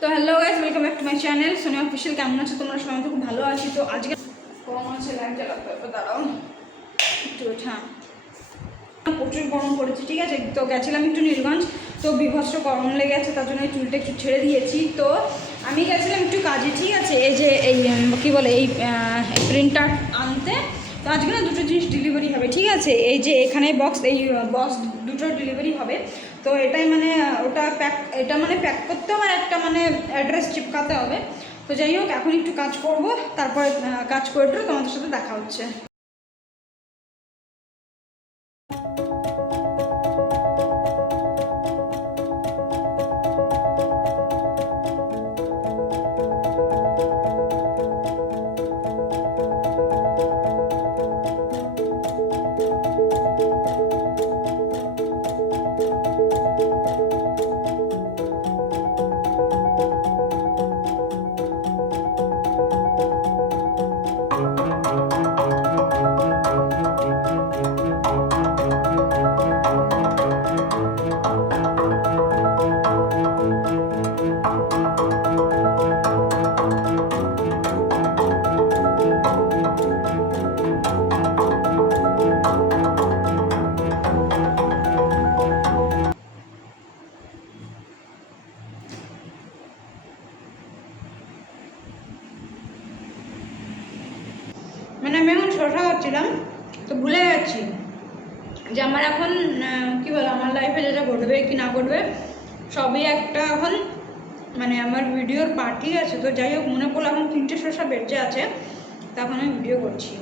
তো hello guys welcome back to my channel Soni official কেমন আছো? তোমরা সবাই খুব ভালো আছি। তো আজকে গরম আছে লাইট জ্বালাতে হবে দাঁড়াও। প্রচুর গরম পড়েছে, ঠিক আছে? তো গেছিলাম একটু নীলগঞ্জ, তো বিভৎস গরম লেগে আছে, তার জন্য চুলটা একটু ছেড়ে দিয়েছি। তো আমি গেছিলাম একটু কাজে, ঠিক আছে? এই যে এই কী বলে, এই প্রিন্টার আনতে। তো আজকে না দুটো জিনিস ডেলিভারি হবে, ঠিক আছে? এই যে এখানে বক্স এই বক্স দুটো ডেলিভারি হবে। তো এটাই মানে ওটা প্যাক এটা মানে প্যাক করতে আমার একটা মানে অ্যাড্রেস চিপকাতে হবে। তো যাই হোক, এখন একটু কাজ করব, তারপরে কাজ করে তোমাদের সাথে দেখা হচ্ছে। শশা খাচ্ছিলাম তো ভুলে যাচ্ছি। যে আমার এখন কি বলে, আমার লাইফে যেটা ঘটবে কি না ঘটবে, সবই একটা এখন মানে আমার ভিডিওর পার্টি আছে। তো যাই হোক, মনে পড়ল এখন তিনটে শসা বেঁচে আছে তখন আমি ভিডিও করছি।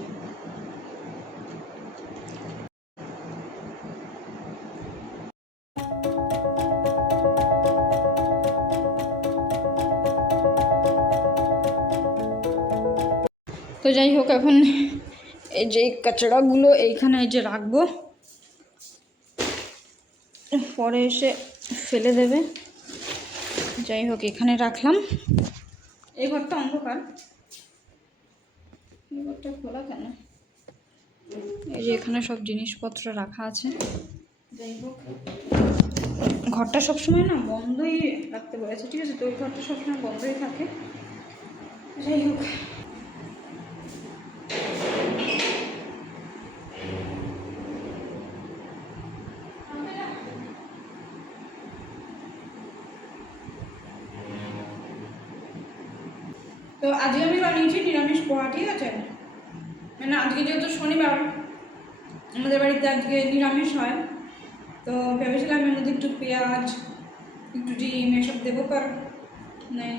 তো যাই হোক, এখন এই যে এই কাচড়াগুলো এইখানে এই যে রাখব। পরে এসে ফেলে দেবে। যাই হোক, এখানে রাখলাম। এই ঘরটা অন্ধকার। এই ঘরটা খোলা কেন? এই যে এখানে সব জিনিসপত্র রাখা আছে। যাই হোক, ঘরটা সবসময় না বন্ধই রাখতে বলেছে। ঠিক আছে, তো ওই ঘরটা সবসময় বন্ধই থাকে। যাই হোক তো আজকে আমি বানিয়েছি নিরামিষ পোহা, ঠিক আছে? মানে আজকে যেহেতু শনিবার, আমাদের বাড়িতে আজকে নিরামিষ হয়। তো ভেবেছিলাম এর মধ্যে একটু পেঁয়াজ, একটু ডিম এসব দেবো পার নেই।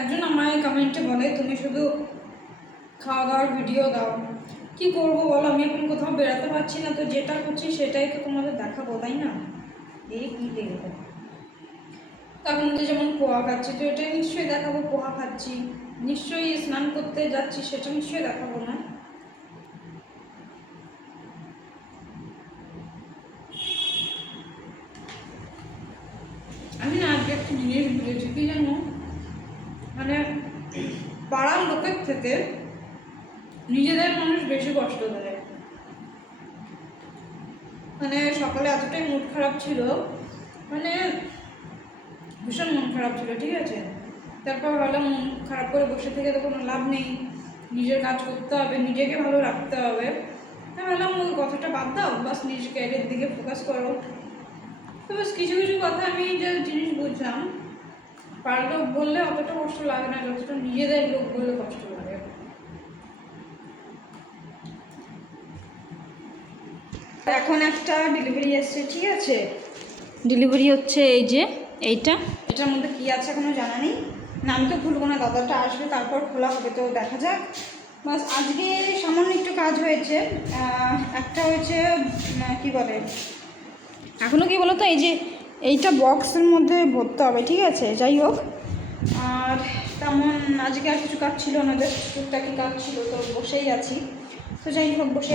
একজন আমায় কমেন্টে বলে, তুমি শুধু খাওয়া দাওয়ার ভিডিও দাও। কি করব বলো? আমি এখন কোথাও বেড়াতে পারছি না, তো যেটা করছি সেটাই তো তোমাদের দেখাবো, তাই না? এই কি দেখব তখন তো যেমন পোহা খাচ্ছি, তো এটাই নিশ্চয়ই দেখাবো, পোহা খাচ্ছি। নিশ্চয়ই স্নান করতে যাচ্ছি, সেটা নিশ্চয়ই দেখাবো না। আমি না আজকে একটা জিনিস বুঝেছি কি জানো? মানে পাড়ার লোকের থেকে নিজেদের মানুষ বেশি কষ্ট দেয়। মানে সকালে এতটাই মুড খারাপ ছিল মানে ভীষণ মন খারাপ ছিল, ঠিক আছে? তারপর ভাবলাম মন খারাপ করে বসে থেকে তো কোনো লাভ নেই, নিজের কাজ করতে হবে, নিজেকে ভালো রাখতে হবে। তাই ভাবলাম ওই কথাটা বাদ দাও, বাস নিজ ক্যারিয়ার দিকে ফোকাস করো। তো বাস কিছু কিছু কথা আমি যে জিনিস বুঝলাম পাড়ার লোক বললে অতটা কষ্ট লাগে না যতটা নিজেদের লোক বললে কষ্ট লাগে। এখন একটা ডেলিভারি এসছে ঠিক আছে? ডেলিভারি হচ্ছে এই যে এইটা। এটার মধ্যে কী আছে এখনও জানা নেই। না আমি তো খুলবো না দাদাটা আসবে তারপর খোলা হবে তো দেখা যাক। বাস আজকে সামান্য একটু কাজ হয়েছে। একটা হয়েছে কি বলে? এখনও কি বলতো এই যে এইটা বক্সের মধ্যে ভরতে হবে, ঠিক আছে? যাই হোক। আর তেমন আজকে আর কিছু কাজ ছিল না, জাস্ট টুকটাকি কাজ ছিল, তো বসেই আছি। তো যাই হোক, বসে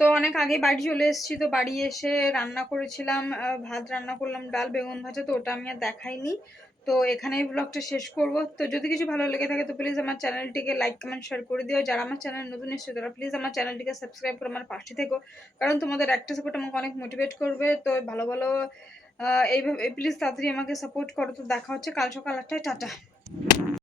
তো অনেক আগে বাড়ি চলে এসেছি, তো বাড়ি এসে রান্না করেছিলাম ভাত রান্না করলাম, ডাল, বেগুন ভাজা, তো ওটা আমি আর দেখাইনি। তো এখানেই ব্লগটা শেষ করব। তো যদি কিছু ভালো লেগে থাকে, তো প্লিজ আমার চ্যানেলটিকে লাইক কমেন্ট শেয়ার করে দিও। যারা আমার চ্যানেল নতুন এসেছে, তারা প্লিজ আমার চ্যানেলটিকে সাবস্ক্রাইব করে আমার পাশে থেকো। কারণ তোমাদের একটা সাপোর্ট আমাকে অনেক মোটিভেট করবে। তো ভালো ভালো এইভাবে প্লিজ তাড়াতাড়ি আমাকে সাপোর্ট করো। তো দেখা হচ্ছে কাল সকাল আটটায়। টাটা।